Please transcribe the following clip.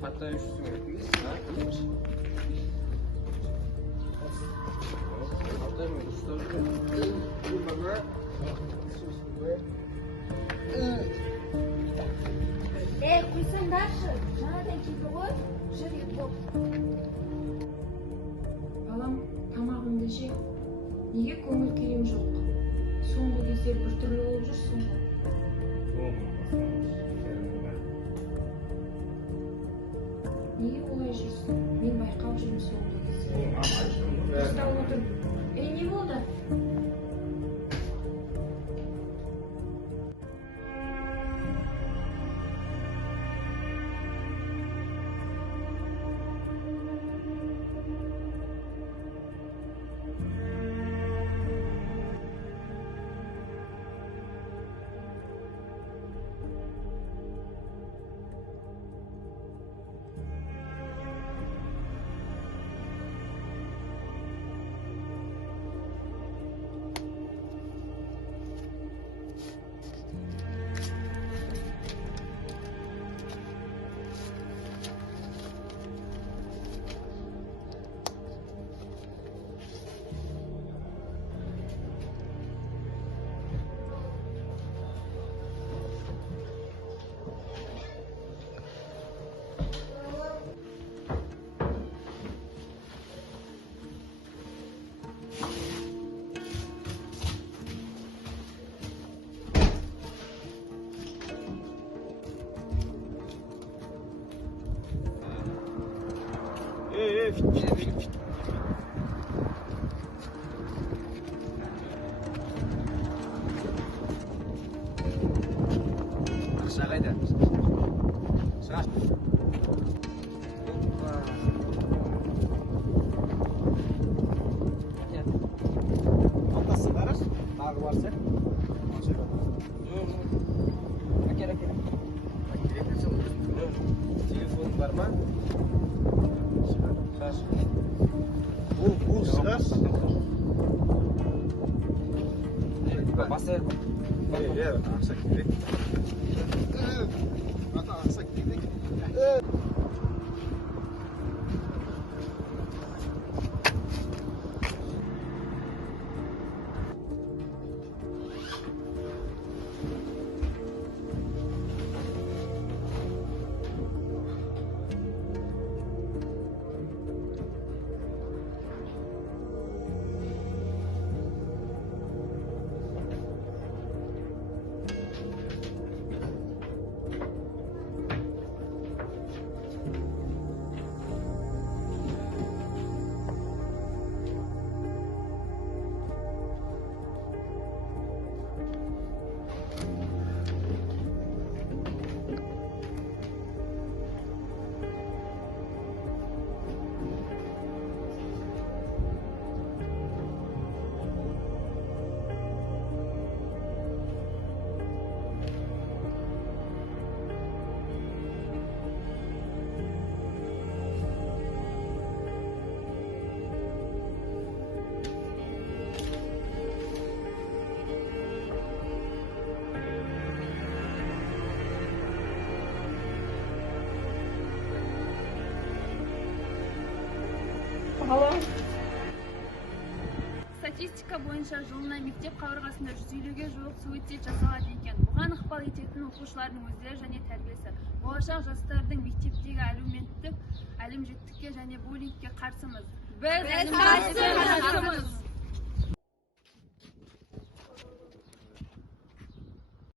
Hatta қойсаңдаршы, жаңадан келді ғой, жүр ет Балам, тамағыңды же. Неге көңіл күйім жоқ? Соңғы кездер біртүрлі болып жүрсің ғой. Неге олай жүрсің? Мен байқап жүрмін соңғы кездер. Ұстап отыр. Не болды? Қайда? Шыға. Қалтасы қараш, тағы бар сен. Әкел. Телефон бар ма? Шығаш. Бұл шығаш. Басы. Ақша керек. Ақша керек. Статистика бойынша жылына мектеп қабырғасында 150-ге жуық суицид жасалады екен. Бұған ықпал ететін оқушылардың өздері және тәрбиесі. Болашақ жастардың мектептегі әлеуметтік әлімжеттікке және буллингке қарсымыз. Біз қарсымыз.